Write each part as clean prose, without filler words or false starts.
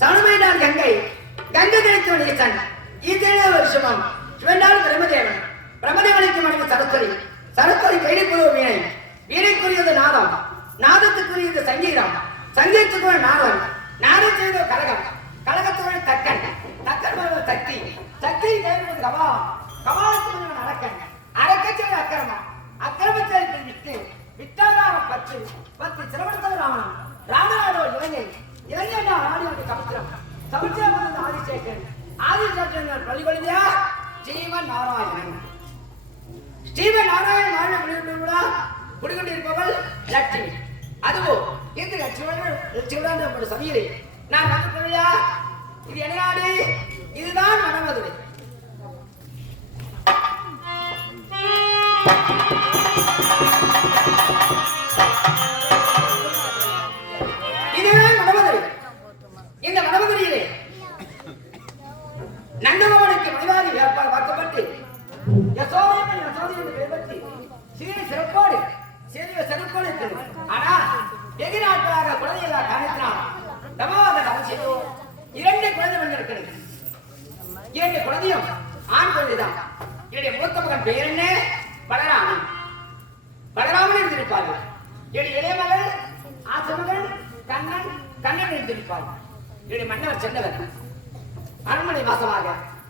சமமைதான் கங்கை கங்கை கிடைத்தவன் ஈசன் ஈசனே ஒரு சிவம் சிவனால் பிரம்மதேவன் பிரம்மதேவனுக்கு மனைவி சரஸ்வதி சரஸ்வதி கைடுக்குரிய வீணை வீணைக்குரியது நாதம் நாதத்துக்குரியது சங்கீதம் சங்கீதத்துக்குரிய நாதம் நாதம் செய்த கலகம் கலகத்துக்குரிய தக்கன் தக்கன் சக்தி சக்தி தேவன் கபாலம் கபாலத்துக்குரிய அரக்கன் அரக்கச்சேரி அக்கிரமம் அக்கிரமச்சேரி விட்டு விட்டாதாரம் பத்து சிரவணத்தவர் ராவணன் ராமநாடோ இலங்கை இலங்கையா ஆடியோட சமுத்திரம் சமுத்திரம் ஆதிசேஷன் ஆதிசேஷன் பள்ளிகொழியா ஜீவன் நாராயணன் ஸ்ரீவன் நாராயணன் வாழ்ந்த முடிவுகளா குடிக்கொண்டிருப்பவள் லட்சுமி அதுவும் இந்த லட்சுமியுடன் சமையலே நான் வந்து சொல்லியா இது என்ன நாடு இதுதான் வடமதுரை இதுதான் வடமதுரை இந்த வடமதுரையிலே நந்தகோவனுக்கு மனிதாதி பார்க்கப்பட்டு யசோதையம்மன் யசோதை என்று பெயர்பற்றி சீரிய சிறப்போடு சீரிய சிறப்போடு இருக்கிறது ஆனா வெகு நாட்களாக குழந்தைகளா காரணத்தினால் தமவாத அவசியம் 2 குழந்தைகள் இருக்கிறது 2 குழந்தையும் ஆண் குழந்தைதான் என்னுடைய மூத்த மகன் பெயர் என்ன பலராமன் பலராமன் எழுந்திருப்பார்கள் என்னுடைய இளைய மகள் ஆசமகன் கண்ணன் கண்ணன் எழுந்திருப்பார்கள் என்னுடைய மன்னவர் சென்றவர் அரண்மனை வாசமாக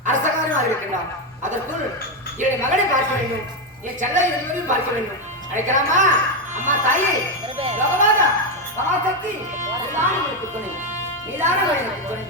அரசகாரமாக இருக்கின்றார் அதற்குள் என்னுடைய மகளை பார்க்க வேண்டும் என் செல்ல இருவரையும் பார்க்க வேண்டும் அழைக்கலாமா அம்மா தாயே லோகநாத பராசக்தி உங்களுக்கு துணை நீதான வழிக்கு துணை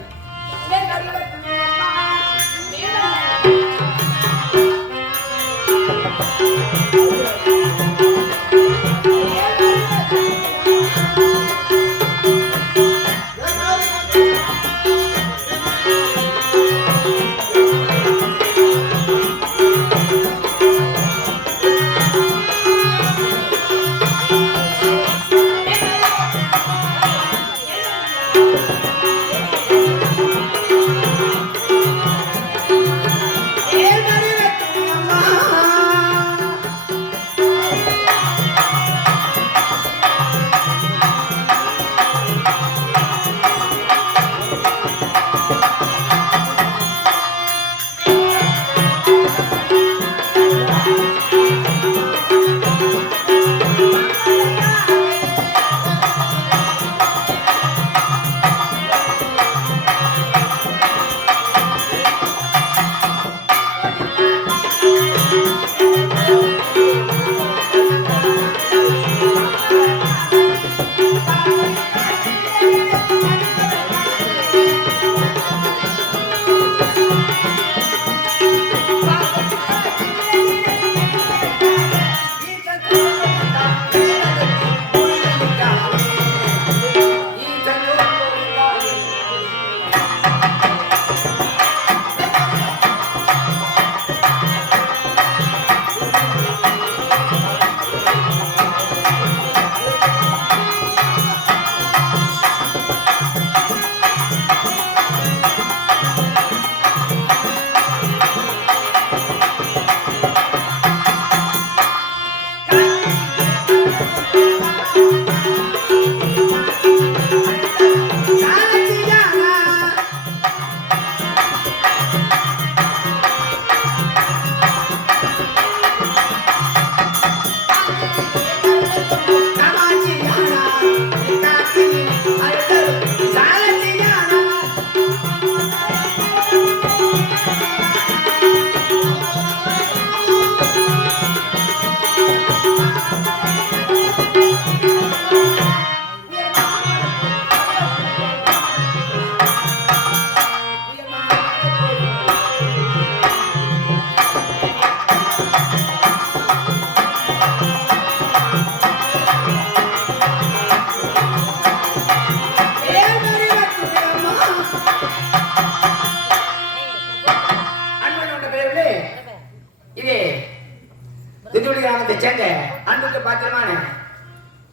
சேர்ந்த அன்புக்கு பாத்திரமான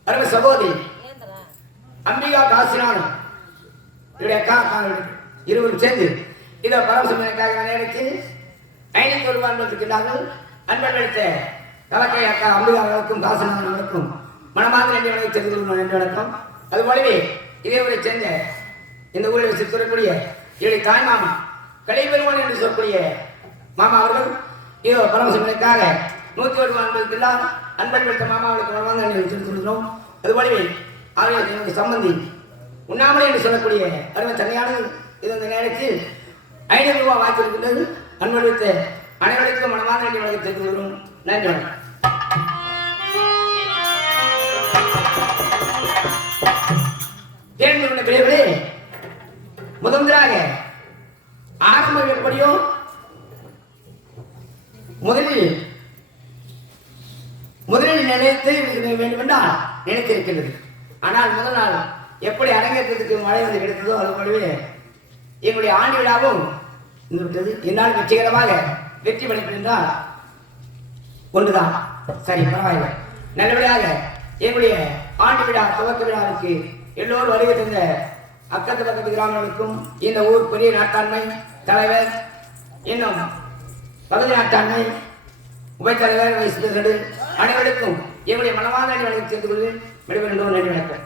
அருமை சகோதரி அம்பிகா காசினாலும் என்னுடைய அக்கா இருவரும் சேர்ந்து இதை பரவசமனுக்காக நேரத்தில் 500 ரூபாய் இருக்கின்றார்கள். அன்பன் அளித்த கலக்கை அக்கா அம்பிகாவுக்கும் காசினாலும் மனமாதிரி என்று தெரிந்து கொள்வோம் என்று வணக்கம். அதுபோலவே இதே ஊரை சேர்ந்த இந்த ஊரில் வச்சு சொல்லக்கூடிய என்னுடைய தாய் மாமா கலைபெருமான் என்று சொல்லக்கூடிய மாமா அவர்கள் இதோ பரமசிவனுக்காக 101 அன்புக்கெல்லாம் அன்பன் வைத்த மாமா அவர்களுக்கு வருவாங்க சொல்லுகிறோம். அதுபோலவே அவர்கள் என்னுடைய சம்பந்தி உண்ணாமலை என்று சொல்லக்கூடிய அருமை தன்மையானது இது இந்த நேரத்தில் 500 ரூபாய் வாய்த்திருக்கின்றது. அன்பன் வைத்த அனைவருக்கும் மனமான வேண்டிய வழக்கு தெரிந்து வரும். நன்றி வணக்கம். பிள்ளைகளே முதலாக ஆரம்பம் எப்படியோ முதலில் நிலையத்தை வேண்டும் என்றால் நினைத்திருக்கின்றது. ஆனால் முதல் நாள் எப்படி அரங்கேற்றத்துக்கு மழை வந்து கிடைத்ததோ அது போலவே எங்களுடைய ஆண்டு விழாவும் விட்டது. என்னால் வெற்றிகரமாக வெற்றி படைப்பு என்றால் ஒன்றுதான். சரி, பரவாயில்லை. நல்லபடியாக எங்களுடைய ஆண்டு விழா துவக்க விழாவிற்கு எல்லோரும் வருகை தந்த அக்கத்து பக்கத்து கிராமங்களுக்கும் இந்த ஊர் பெரிய நாட்டாண்மை தலைவர் இன்னும் பகுதி நாட்டாண்மை உபத்தலைவர் வைஸ் அனைவருக்கும் எங்களுடைய மனமான வழக்கு சேர்ந்து கொண்டு விடுவேன். நன்றி வணக்கம்.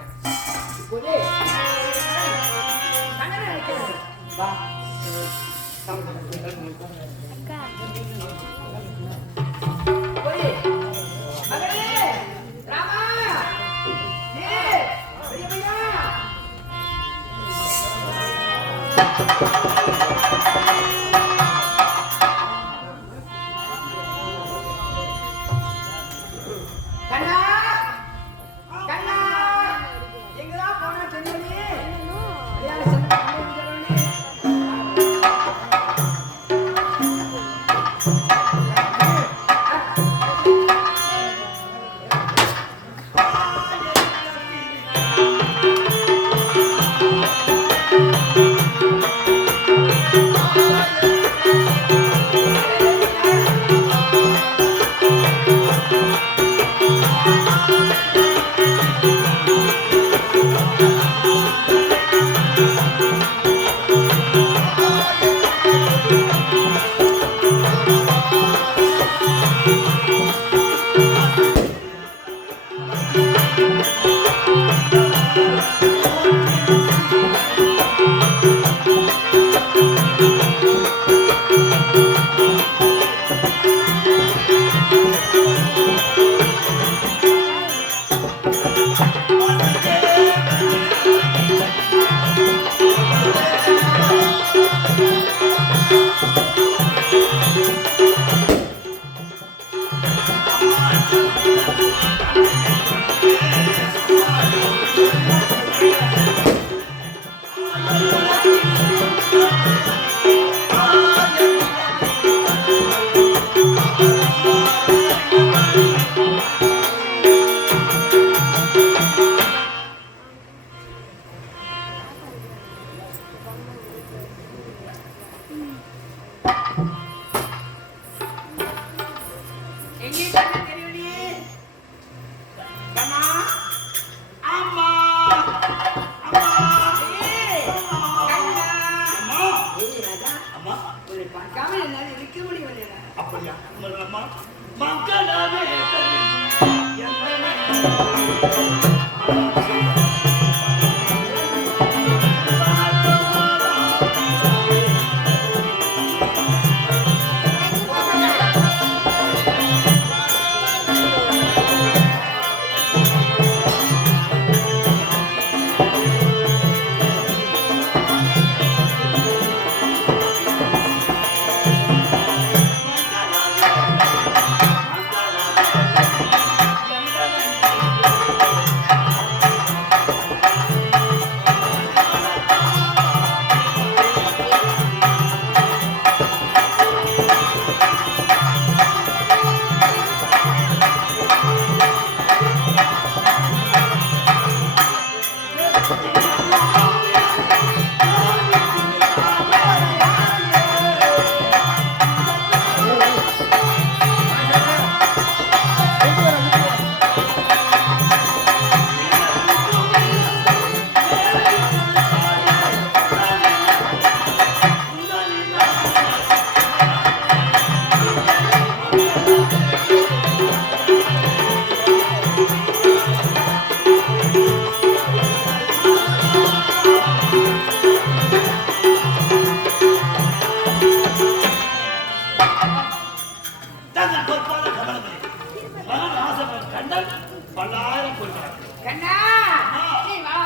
பல்லாயிரம் போயிட்டாங்க. கண்ணா நீ வா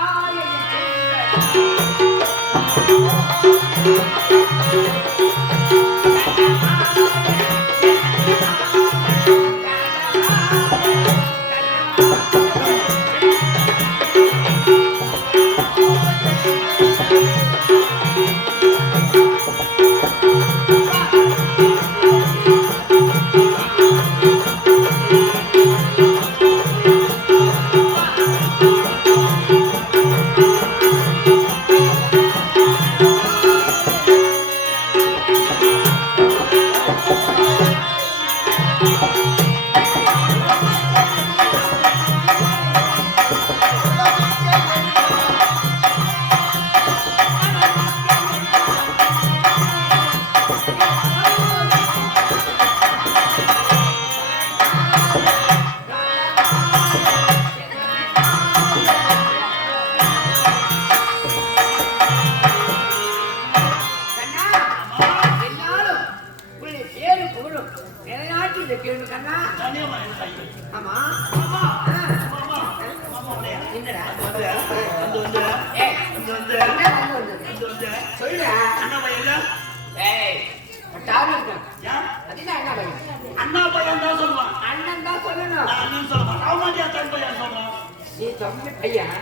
அண்ணா பையன் தான் சொல்லுவான். அண்ணன் தான் சொல்லணும். அண்ணன் சொல்லுவான். அவமாதியா தன் பையன் சொல்றான். நீ தம்பி பையன்,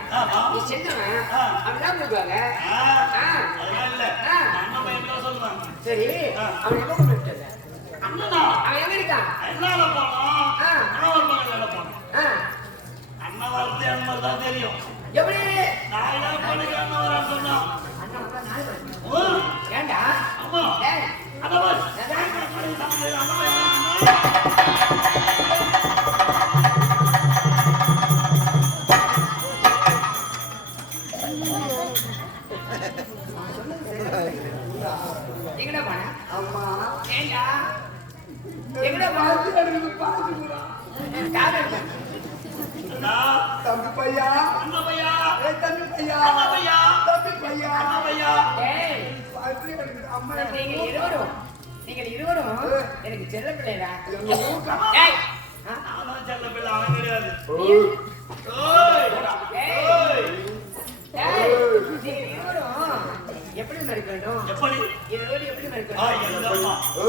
நீ சின்னவன், அப்படிதான் சொல்லுவாங்க. அதெல்லாம் இல்ல, அண்ணன் பையன் தான் சொல்லுவான். சரி, அவன் எங்க கொண்டு விட்டது? அண்ணனா? அவன் எங்க இருக்கான்? என்னால போனோம், நான் ஒரு மகன் போனோம். அண்ணன் வரது என் மாதிரி தான் தெரியும். எப்படி? நான் என்ன பண்ணுங்க அண்ணன் வரான்னு சொன்னான். ஏண்டா? அம்மா, அண்ணா எங்கடா போன? அம்மா ஏண்டா? எங்கடா பாத்து தம்பி பையா, அண்ணா பையா, தம்பி பையா, அண்ணா பையா, தம்பி பையா, அண்ணா பையா. நீங்கள் இருவரும் எனக்கு செல்ல பிள்ளைடா. நானும் செல்ல பிள்ளை, அவன் கிடையாது. எப்படி மறுக்க வேண்டும்? எப்படி இருவரும் எப்படி மறுக்க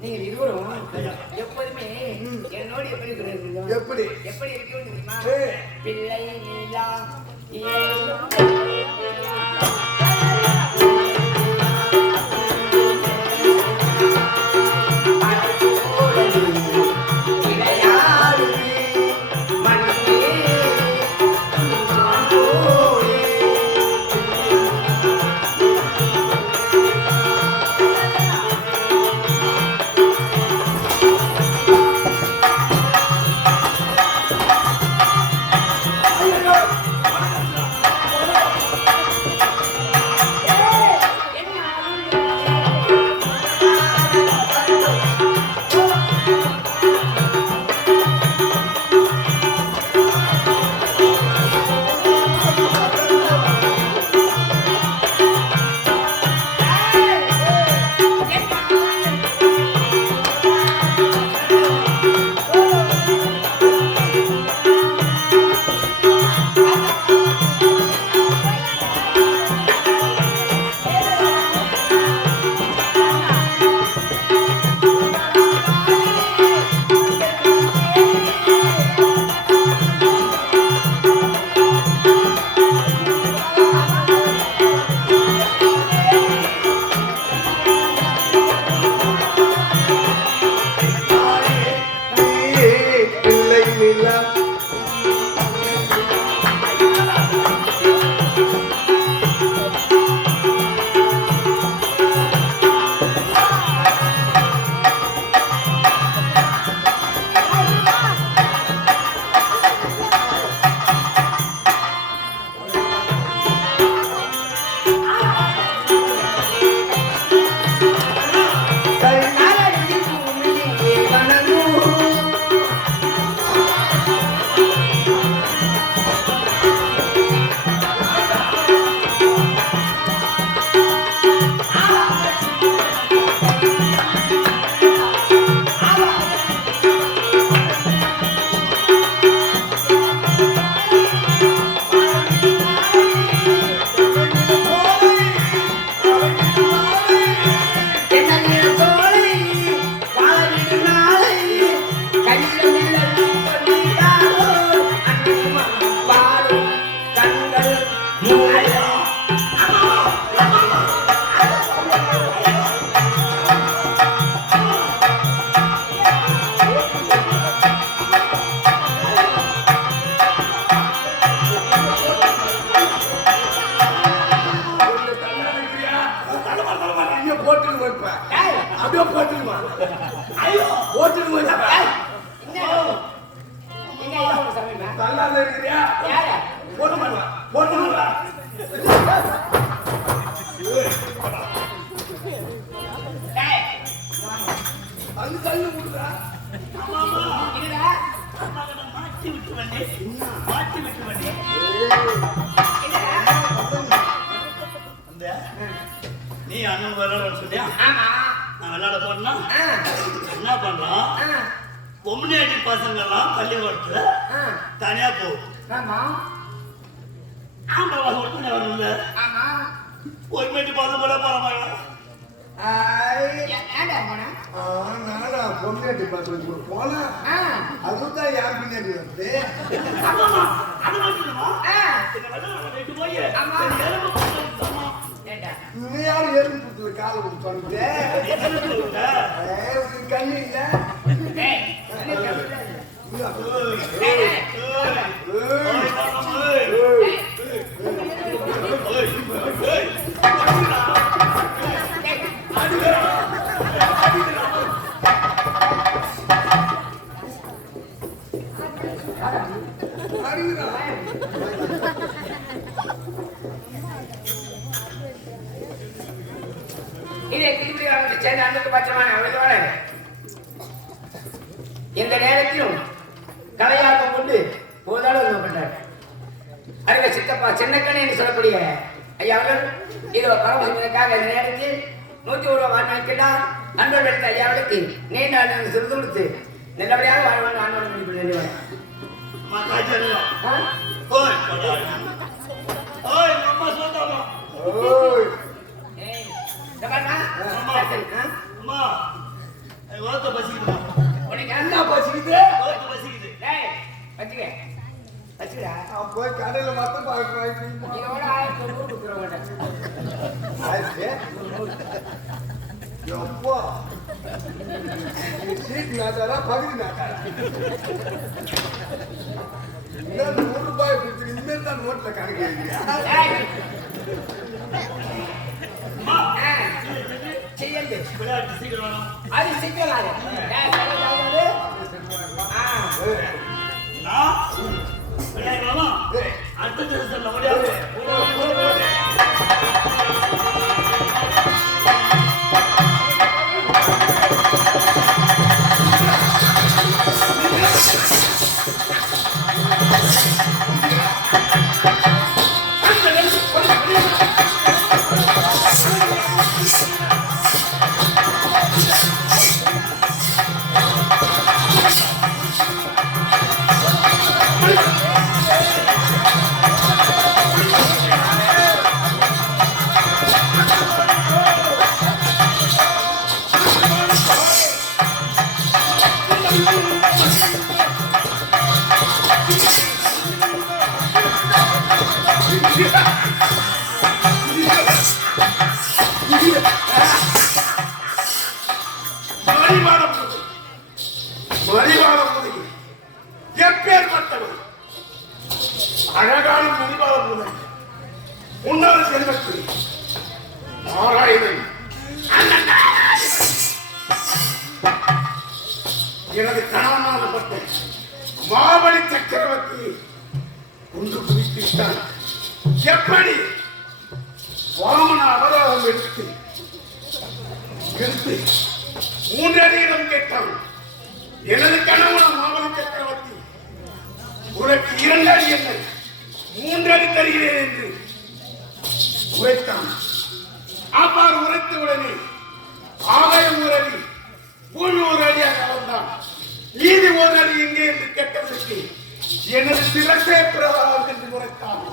நீங்கள் இருவரும் எப்போதுமே என்னோடு எப்படி இருக்கிறீர்கள்? எப்படி எப்படி இருக்கணும் தெரியுமா? பிள்ளை நீலா வந்து கல்லு கொடுத்தா ஆமாமா இல்லடா மகனை மாட்டி விட்டு வண்டி மாட்டி விட்டு வண்டி அந்த நீ அண்ணன் விளையாட சொல்லியா ஆமா நான் விளையாட போனா என்ன பண்றான் பொம்னாடி பசங்க எல்லாம் பள்ளிக்கூடத்துல தனியா போகும் ஆமா ஆம்பளை பசங்க வரல ஆமா ஒரு மேட்டி பசங்க கூட போற ஏன்டா போன நானா பொண்ணாட்டி பார்த்து போனா அதுதான் யார் பின்னாடி வந்து அது மட்டும் போய் ஏன்டா நீ யாரும் எறும்பு புத்துல காலை விட்டு சொல்லிட்டு கண்ணு இல்ல ஏய் இந்த நேரத்திலும் கலையாக்கம் கொண்டு போதாலும் நோக்கின்றார் அறிவ சித்தப்பா சின்னக்கண்ணு என்று சொல்லக்கூடிய ஐயா அவர்கள் இதோ பரமசிவனுக்காக இந்த நேரத்தில் 101 வாழ்நாட்கெல்லாம் அன்போடு எடுத்த ஐயாவுக்கு நீண்ட ஆண்டு சிறுது கொடுத்து நல்லபடியாக வாழ வேண்டும் ஆண்டோடு முடிவு உனக்கு என்ன பசிக்குது வச்சுக்க வச்சுக்கடா போய் கடையில மட்டும் பார்க்க இதோட 1000 ரூபாய் கொடுத்துருவோம் எப்போ சீட் நாட்டாரா பகுதி நாட்டாரா ₹100 கொடுத்து இனிமேல் தான் நோட்ல கணக்கு செய்யந்து விளையாட்டு சீக்கிரம் அது சிக்கலாது நான் விளையாடலாமா அடுத்த தேசத்துல முடியாது அழகான மணிபாலம் முதல் முன்னாள் செல்வத்தில் நாராயணன் எனது கணவனாகப்பட்ட மாபலி சக்கரவர்த்தி ஒன்று குறித்து விட்டார். எப்படி வாமன அவதாரம் எடுத்து 3 அடியிடம் கேட்டான். எனது கணவன் மாபலி சக்கரவர்த்தி உனக்கு 2 அடி என்ன 3 அடி தருகிறேன் என்று உரைத்தான். அவ்வாறு உரைத்தவுடனே ஆகாயம் 1 அடி பூமி 1 அடியாக வந்தான். நீதி 1 அடி எங்கே என்று கேட்டதற்கு எனது சிரசே பிரதானம் என்று உரைத்தான்.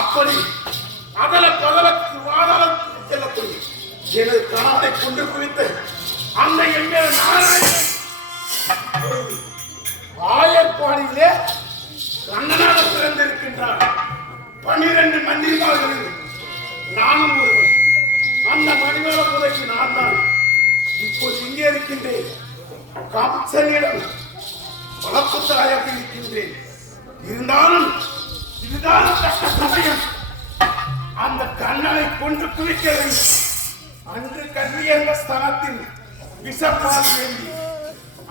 அப்படி அதல பதலத்து வாதலத்துக்கு செல்லக்கூடிய எனது கணவனை கொண்டு குவித்த அந்த எங்கே நாராயணன் ஆயர்பாடியிலே கண்ணனாக பிறந்திருக்கின்றார். 12 மந்திரிமார்களில் நானும் ஒருவன். அந்த மணிமேல புதைக்கு நான் தான் இப்போது இங்கே இருக்கின்றேன். கம்சனிடம் வளப்புத்தாயாக இருக்கின்றேன். இருந்தாலும் இதுதான் தக்க சமயம். அந்த கண்ணனை கொண்டு குவிக்க வேண்டும். அன்று கல்வியங்க ஸ்தலத்தில் விஷப்பால் வேண்டி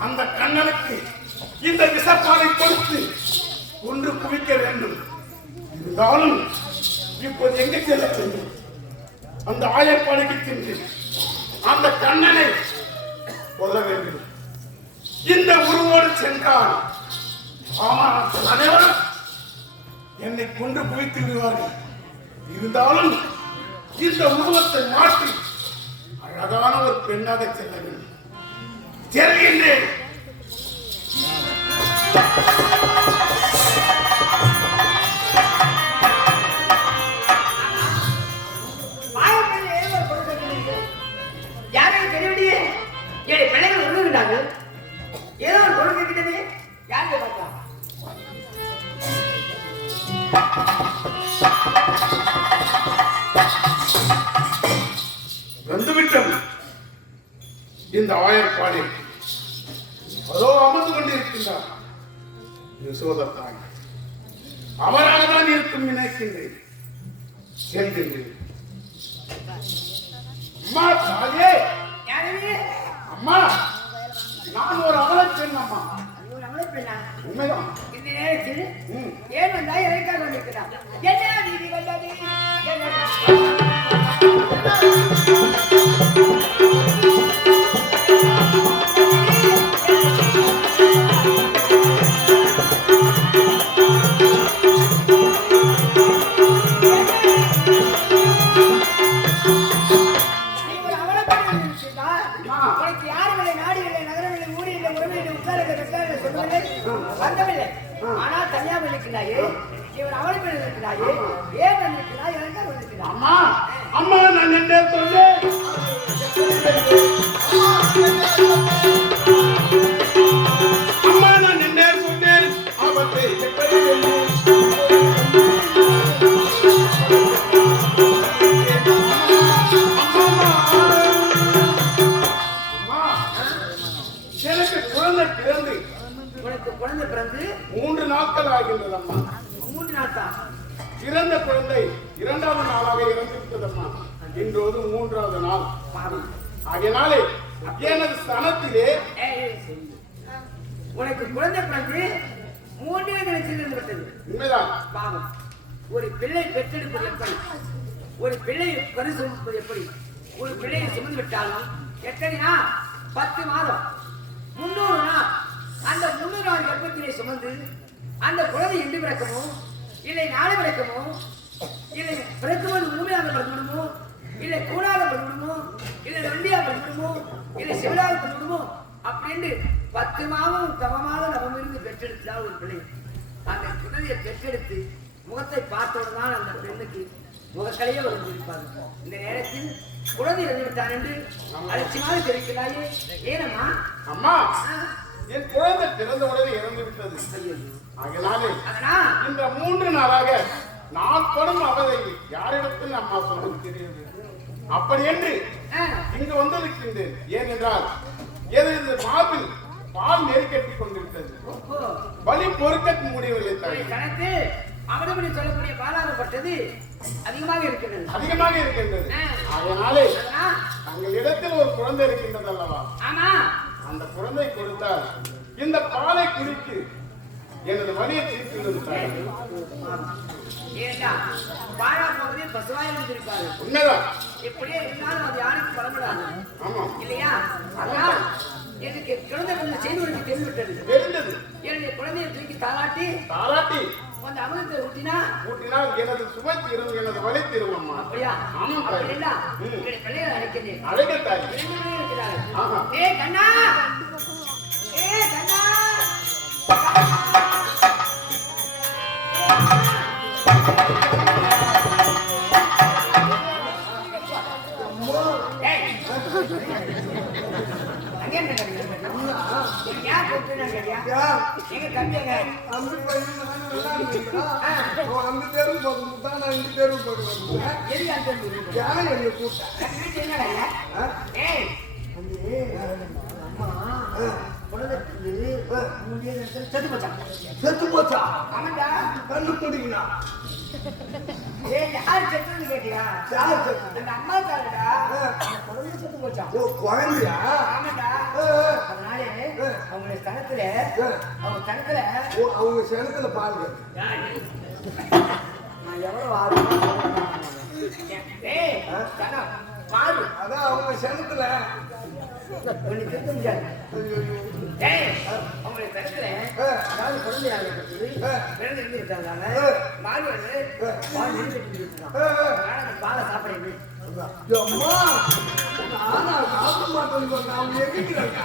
அந்த கண்ணனுக்கு இந்த விஷப்பாலை கொடுத்து ஒன்று குவிக்க வேண்டும். இருந்தாலும் இப்போது எங்கே செல்ல வேண்டும்? அந்த ஆயர்பாடிக்கு சென்று அந்த கண்ணனை கொல்ல வேண்டும். இந்த உருவோடு சென்றால் அனைவரும் என்னை கொண்டு குவித்து விடுவார்கள். இருந்தாலும் இந்த உருவத்தை மாற்றி அழகான ஒரு பெண்ணாக செல்ல வேண்டும். செல்கின்றேன். யாரையும் தெரியவில்லையே. ஏழை பிள்ளைகள் உருவுகிறார்கள். ஏதோ ஒரு பொருள் இருக்கிறது. யாருக்கு பார்க்கலாம்? வந்துவிட்டோம். இந்த ஆயர்பாடி அதோ அமர்ந்து கொண்டிருக்கின்றார் யசோதத்தாய். அவராக தான் இருக்கும் நினைக்கின்றேன். செல்கின்றேன். அம்மா தாயே, யாரே? அம்மா நான் ஒரு அவலை பெண். அம்மா ஒரு அவளை பெண்ணா? உண்மைதான். இந்த நேரத்தில் ஏன் வந்தா எதற்காக வந்திருக்கிறார்? என்ன நீதி வந்தது? வந்தவில்லை. ஆனால் தனியாக இருக்கிறாயே. இவன் அவளை பெண் இருக்கிறாயே. ஏன் வந்திருக்கிறாய்? எனக்காக வந்திருக்கிறாய். அம்மா அம்மா நான் என்ன சொல்றேன்? அம்மா நான் என்ன சொன்னேன்? ஆபத்தை எப்படி எனக்கு குழந்தை பிறந்து உனக்கு குழந்தை பிறந்து 3 நாட்கள் ஆகின்றது அம்மா. 3 நாட்கள். பிறந்த குழந்தை 2வது நாளாக இறந்துவிட்டதம்மா. இன்றோது 3வது நாள். ஆகையினாலே எனது ஸ்தனத்திலே உனக்கு குழந்தை பிறந்து 3 நிலையில் இருந்து விட்டது. உண்மைதான். பாவம். ஒரு பிள்ளை பெற்றெடுப்பது எப்படி? ஒரு பிள்ளை கரு சுமப்பது எப்படி? ஒரு பிள்ளையை சுமந்து விட்டாலும் எத்தனை நாள்? 10 மாதம், 300 நாள். அந்த 300 நாள் கர்ப்பத்திலே சுமந்து அந்த குழந்தை எண்டு பிறக்கமோ இல்லை நாளை பிறக்கமோ இல்லை பிறக்கும்போது ஊமையாக பிறந்துவிடுமோ இல்லை கூடாக பிறந்துவிடுமோ இல்லை வெள்ளியாக பிறந்துவிடுமோ இல்லை சிவலாக பிறந்துவிடுமோ அப்படின்னு 10 மாதம் தவமாக நவமிருந்து பெற்றெடுத்தால் ஒரு பிள்ளை அந்த குழந்தையை பெற்றெடுத்து முகத்தை பார்த்தவுடன் தான் அந்த பெண்ணுக்கு முகக்கலையே வந்திருப்பாங்க. இந்த நேரத்தில் குழந்தை இறந்துவிட்டான் என்று அலட்சியமாக தெரிவிக்கிறாயே. ஏனம்மா? அம்மா என் குழந்தை பிறந்த உடனே இறந்து விட்டது. ஆகையினாலே இந்த 3 நாளாக நான் படும் அவதை யாரிடத்தில் அம்மா சொல்வது தெரியாது. அப்படி என்று இங்கு வந்திருக்கின்றேன். ஏனென்றால் எனது மார்பில் பால் நெருக்கட்டி கொண்டிருக்கிறது. வலி பொறுக்க முடியவில்லை. கணக்கு அவனபடி சொல்லக்கூடிய பாலாகப்பட்டது அதிகமாக இருக்கின்றது. அதிகமாக இருக்கின்றது. அதனாலே தங்கள் இடத்தில் ஒரு குழந்தை இருக்கின்றது அல்லவா? ஆமா. அந்த குழந்தை கொடுத்தால் இந்த பாலை குடித்து எனது வலியை தீர்த்து ஏண்டா பாழா போவதே பசுவாயிருந்து இருப்பாரு. உண்மைதான். எப்படியே இருந்தாலும் அது யாருக்கு பலப்படாது. ஆமா இல்லையா? அதனால் எனக்கு குழந்தை கொஞ்சம் செய்து கொடுத்து தெரிந்துவிட்டது. தெரிந்தது. என்னுடைய குழந்தையை தூக்கி தாளாட்டி அந்த அமிர்தத்தை ஊட்டினால் எனது சுமை தீரும், எனது வலி தீரும் அம்மா. அப்படியா? ஆமா. அப்படின்னா பிள்ளைகளை அழைக்கிறேன். அழைக்கத்தாய். 2 பேரும் இருக்கிறார்கள். ஆஹா. ஏ கண்ணா, ஏ கண்ணா, எங்க தம்பிங்க அந்த தேர்வு போட்டு நான் இந்த தேர்வு போட்டு செத்து போச்சா? ஆமாண்டா. கண்ணு முடிக்கா? யார் செத்துன்னு கேட்டியா? அந்த அம்மா தாருடா. குழந்தை செத்து போச்சா? ஓ குழந்தையா? ஆமாண்டா. அதனால அவங்க ஸ்தனத்துல அவங்க சேனத்துல பாருங்க. நான் எவ்வளவு ஆர்வம் அதான் அவங்க சேனத்துல உன்னை திருத்த முடியாது. ஏய், அவங்களை தடுக்கிறேன். அதாவது குழந்தையாக இருக்குது. பிறந்து இருந்து விட்டாங்க. மாடு வந்து பால் நெல் கட்டி இருக்கான். அதனால அந்த பாலை சாப்பிட அம்மா ஆனா சாப்பிட மாட்டேன்னு அவங்க எங்கிக்கிறாங்க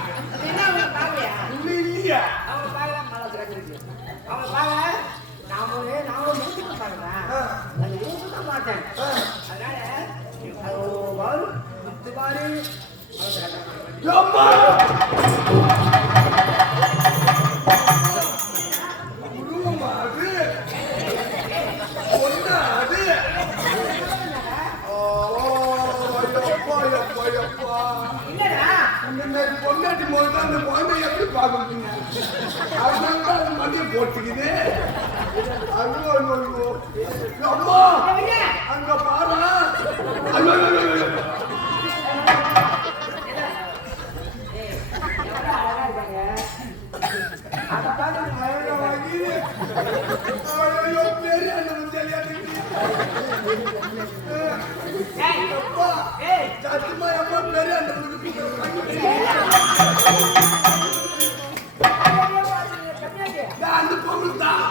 என்ன அவங்க பாக்கலையா? இல்லையா அவங்க பாக்கலாம் மழை கிடக்கு. அவங்க பாக்க நாமளும் முடிச்சுட்டு பாக்குறேன். அது யூஸ் தான் மாட்டேன். அதனால முத்து பாரு அம்மா குருவமா அது ஒன்னா அது என்னடா பொண்டாட்டி போது அந்த குழந்தை எப்படி பாக்குறீங்க அதனால அது மண்டியை போட்டுக்குது ஐயோ ஐயோ அம்மா அங்க பாரு ஐயோ பெரிய சத்தியமா அம்மா பெரிய அந்த பொருள் தான்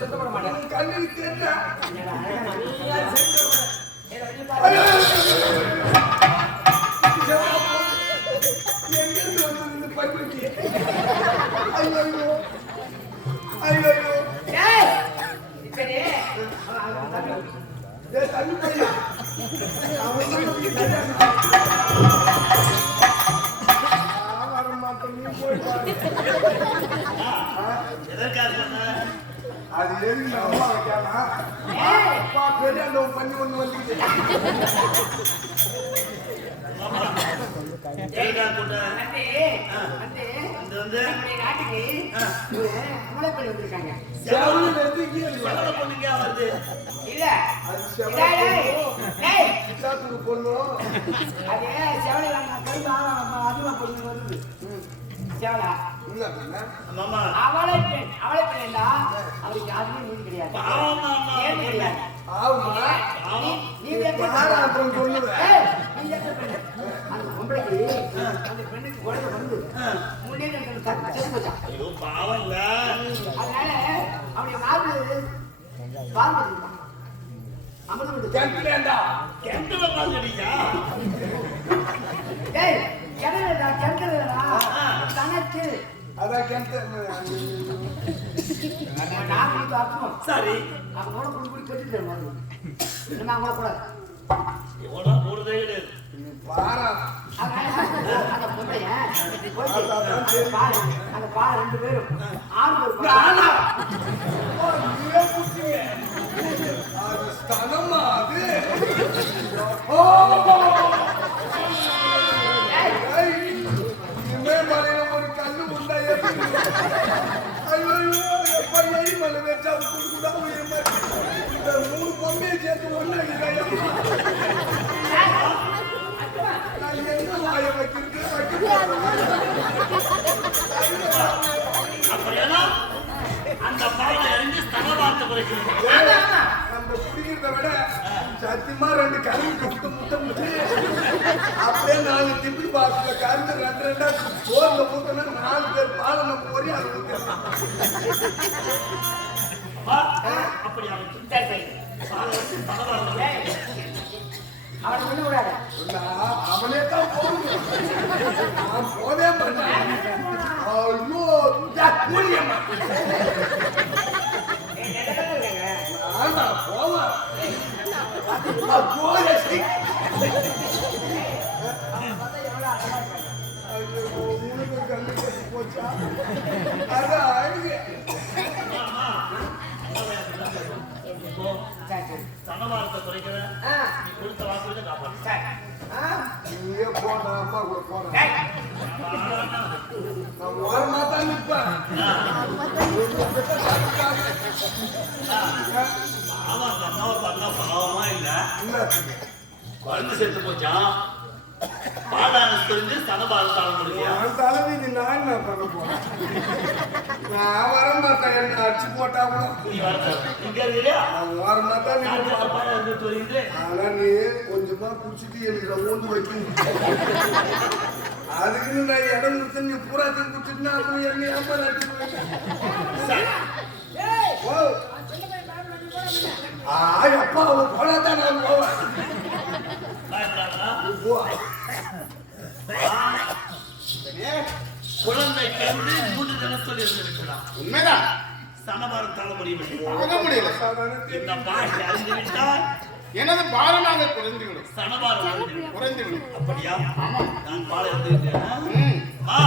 சுத்தப்பட மாட்டேன். கண்ணுக்கு தெரியல எங்கிருந்து வந்தது இந்த பைபிளுக்கு ஐயோ ஐயோ சரி தண்ணி பையா வர மாட்டேன் நீ போய் எதற்காக சொன்ன? அது எதுக்கு அம்மா வைக்கலாம் அப்பா பெரிய அந்த பண்ணி ஒண்ணு வந்துக்கிட்டு எதற்காக சொன்ன? வந்து இது வந்து நம்முடைய நாட்டுக்கு ஒரு அமலப்பள்ளி வந்திருக்காங்க. செவனு வெறுக்கி எவ்வளவு பொண்ணுங்க வருது? இல்ல அது செவலை பொண்ணும் அது செவலை கருத்து அதிகமா பொண்ணு வருது. செவலா இல்ல பண்ண மாமா அவளை பெண்ணா அவருக்கு யாருமே நீதி கிடையாது. பாவம் மாமா. ஏன் கிடையாது? ஆமா நீ எத்தனை அப்புறம் சொல்லுவேன் நீ எத்தனை பெண்ணு? அந்த பொம்பளைக்கு அந்த பெண்ணுக்கு குழந்தை வந்து முன்னே செத்து போச்சான். ஐயோ பாவம் இல்ல. அதனால அவனுடைய மார்பு பார்வதி அமர்ந்து கேட்கலேண்டா கிணத்துல பாத்துட்டீங்க. டேய் கிணறுடா கிணறுடா தனக்கு அதான் கேட்ட நான் பார்க்கணும். சரி அவனோட குடி கட்டிட்டு நம்ம அவங்கள கூடாது. எவ்வளவு போறதே கிடையாது. பாரா அந்த பொம்பளைய அந்த பால் 2 பேரும் 6 பேர் ஆனா நீயே புடிச்சீங்க அது ஸ்தனமா அது ஓ இனிமே மலையில ஒரு கல்லு உண்டா எப்படி ஐயோ எப்ப எரி மலை வச்சா குடுக்குதா இந்த 3 பொம்மையை சேர்த்து ஒண்ணா நான் என்ன வாய வைக்கிறது அப்படின்னா அந்த பாவனை அறிஞ்சு ஸ்தனவார்த்தை குறைக்கிறது. நம்ம குடிக்கிறத விட சத்தியமா 2 கரும்பு முட்டை முட்டை அப்படியே 4 டிபிள் பாக்ஸ்ல கரும்பு 2 போர்ல ஊத்தனா 4 பேர் பாலை நம்ம ஒரே ஆள் ஊத்தலாம் அப்படி அவன் சரி சரி பாலை வச்சு ஸ்தனவார்த்தை அவனை விட கூடாது. அவனே தான் போகணும் நான் போவே பண்ணேன் ஐயோ கூலியம்மா நான் போவேன் போய் உனக்கு கண்ணு கட்டி போச்சா அதான் அழுகு ஸ்தனவார்த்தை குறைக்கிறேன். நீ கொடுத்த வாக்குறுதியை காப்பாற்று. நீயே போன அம்மா கூட போறேன் நான் ஓரமா தான் நிற்பேன் ஆமா அந்த அம்மாவை பார்த்தா பாவமா இல்ல. இல்ல குழந்தை செத்து போச்சான். பாலான தெரிஞ்சு சனபாரத்தாலும் முடியும். நான் தலைவிதி நான் என்ன பண்ண போறேன்? நான் வர மாட்டேன். என்ன அடிச்சு போட்டா கூட நீ வர இங்க இல்லையா? நான் வர மாட்டேன். நீ பாப்பா வந்து சொல்லிட்டு ஆனா நீ கொஞ்சமா குடிச்சிட்டு எனக்கு ஊந்து வைக்கணும். அதுக்கு நான் இடம் கொடுத்து நீ பூராத்தையும் குடிச்சிட்டுனா அப்புறம் என்ன ஏமா நட்டு அப்பா அவன் போனாதான் நான் போவேன். குழந்தைக்கு வந்து 3 தினம் சொல்லி இருந்திருக்கிறான். உண்மைதான். சனபாரத்தால முடியும். ஆக முடியல. இந்த பாஷை அறிந்து விட்டால் எனது பாரமாக குறைந்துவிடும். சனபாரம் குறைந்துவிடும். அப்படியா? நான் பாலை எடுத்துக்கிட்டேன். வா.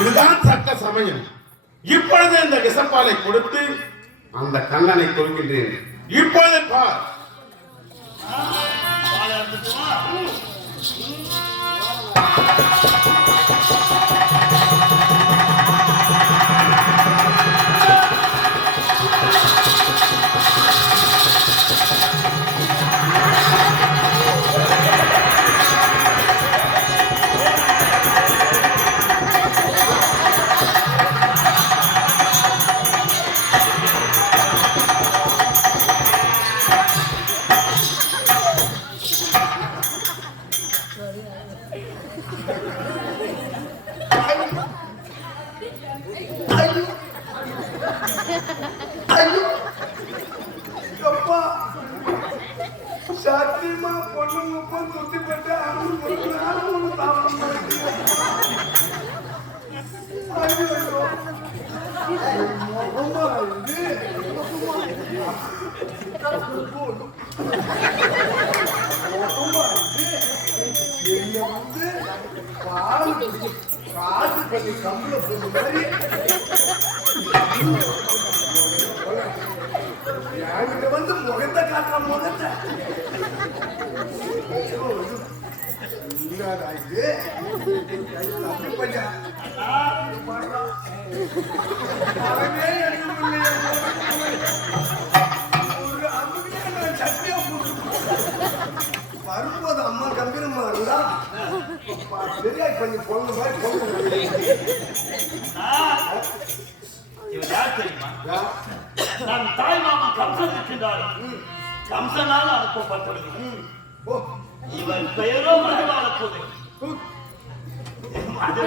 இதுதான் சட்ட சமயம். இப்பொழுது இந்த விசப்பாலை கொடுத்து அந்த கண்ணனை கொடுக்கின்றேன். இப்பொழுது பார். பாலை எடுத்துட்டு வா. ஐயோ அப்பா சத்தியமா பொண்ணு முப்பது சுத்தி போட்டு அவனுக்கு ஒரு நாள் ஒன்று தாமதம் ஐயோ முகமா இது என்ன வந்து பால் காசு பண்ணி கம்பளை போன மாதிரி என்கிட்ட வந்து முகத்தை காட்டுற முகத்தை இது தம்பி பையன் அவனே எனக்கு ஒரு அம்மையா நான் சட்டியா வரும்போது அம்மா கம்பீரமா இருந்தா பெரியாய் பண்ணி பொண்ணு மாதிரி பொண்ணு இவர் யார் தெரியுமா? யார்? நான் தாய் மாமா கம்சன் இருக்கின்றார். கம்சனால் அனுப்பப்பட்டது. ஓ, இவன் பெயரோ மணிவாள போது. அதை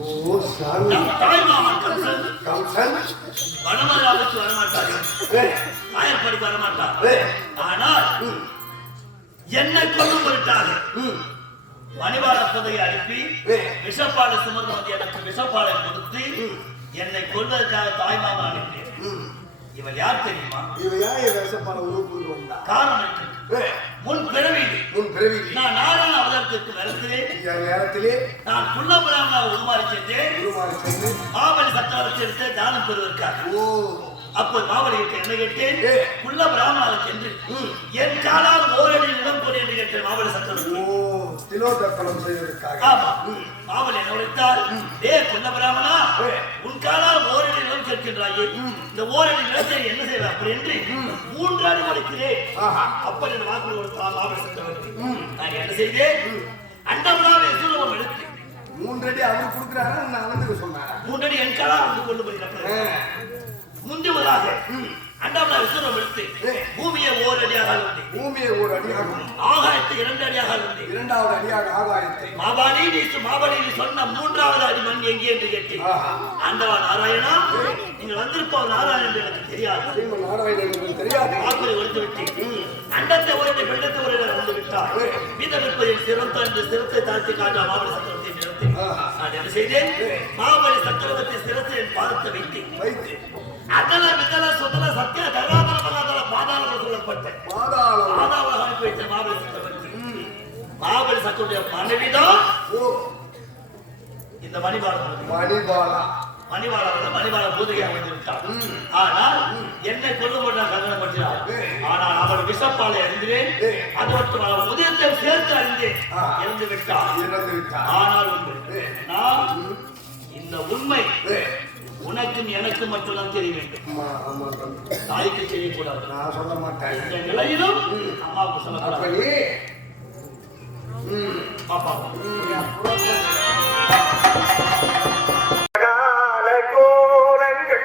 ஓ, சாமி. தாய் மாமா கம்சன் கம்சன். வனமராவுக்கு வரமாட்டார்கள், ஏய், ஆயர்படிக்கு வரமாட்டார். ஏய், ஆனால் என்னை கொல்லும் பொருட்டாக மணிவாள புதையை அனுப்பி விஷப்பாலை சுமந்து வந்து எனக்கு விஷப்பாலை கொடுத்து என்னை கொல்வதற்காக தாய் மாமா அனுப்பினேன். இவன் யார் தெரியுமா? இவன் ஏன் என் வேஷப்பான உருவ வந்தா? காரணம் இருக்கு. முன் பிறவியில் உன் பிறவி நான் நாராயண அவதாரத்திற்கு வருகிறேன். என் நேரத்திலே நான் புன்னபுராமனாக உருமாறி சென்றேன். உருமாறி சென்று மாவழி சக்கரவர்த்தி தானம் பெறுவதற்காக. ஓ, அப்போது மாவழிக்கு என்ன கேட்டேன்? குள்ள பிராமணாக சென்று என் காலால் ஓரடி நிலம் கொடு என்று கேட்டேன் மாவழி சக்கரவர்த்தி. ஓ, திலோதர்ப்பணம் செய்வதற்காக. ஆமா, மாவழி என்ன உரைத்தார்? ஏ குள்ள பிராமணா, உன் காலால் ஓரடி நிலம் கேட்கின்றாயே, இந்த ஓரடி நிலத்தை என்ன செய்வ அப்படி என்று 3 அடி கொடுக்கிறேன். அப்படி என் வாக்கு கொடுத்தார் மாவழி சக்கரவர்த்தி. நான் என்ன செய்தேன்? அண்டபுராவை சூழலம் எடுத்து 3 அடி அவர் கொடுக்குறாரு, நான் அளந்துக்க சொன்னாரா? 3 அடி என் காலால் வந்து கொண்டு போய் முந்துவதாக அண்டபுராவை சூழலம் எடுத்து பூமியை ஓரடியாக அழுந்தி, பூமியை ஒரு அடியாகும், ஆகாயத்தை 2 அடியாக அழுந்தி, 2வது அடியாக ஆகாயத்தை. மாபாடி நீ சொன்ன 3வது அடி மண் எங்கே என்று கேட்டேன். ஆண்டவா நாராயணா, நீங்கள் வந்திருப்பவர் நாராயணன் என்று எனக்கு தெரியாது. ஸ்ரீமன் நாராயணன் என்று தெரியாது. வாக்குறை ஒழித்து விட்டேன். அண்டத்தை ஒருவரை பெண்டத்தை ஒருவரை வந்து விட்டார். மீதமிருப்பதில் சிறந்த என்று சிரத்தை தாழ்த்தி காட்ட மாவழி சக்கரவர்த்தி நிறுத்தி நான் என்ன செய்தேன்? மாவழி சக்கரவர்த்தி சிரத்தை என் பாதத்தை வைத்து அதல விதல சுதல சத்திய கராதல மகாதல பாதாளம் சொல்லப்பட்ட பாதாளம் அனுப்பி வைத்த மாவழி சக்கரவர்த்தி. மாவழி சக்கரவர்த்திய மனைவிதான் இந்த மணிபாலா. மணிவாள பூஜையை அமைந்து விட்டார். ஆனால் என்னை கொல்லும்போது கண்டனம் படுத்தினார். ஆனால் அவர் விஷப்பாலை அறிந்தேன், அது மட்டும் அவர் உதயத்தை சேர்த்து அறிந்தேன், இறந்து விட்டார். ஆனால் நான் இந்த உண்மை உனக்கும் எனக்கும் மட்டும்தான் தெரிய வேண்டும், தாய்க்கு தெரியக்கூடாது. நான் சொல்ல மாட்டேன். இந்த நிலையிலும் அம்மாவுக்கு சொல்லக்கூடாது. பாப்பா கோலங்கள்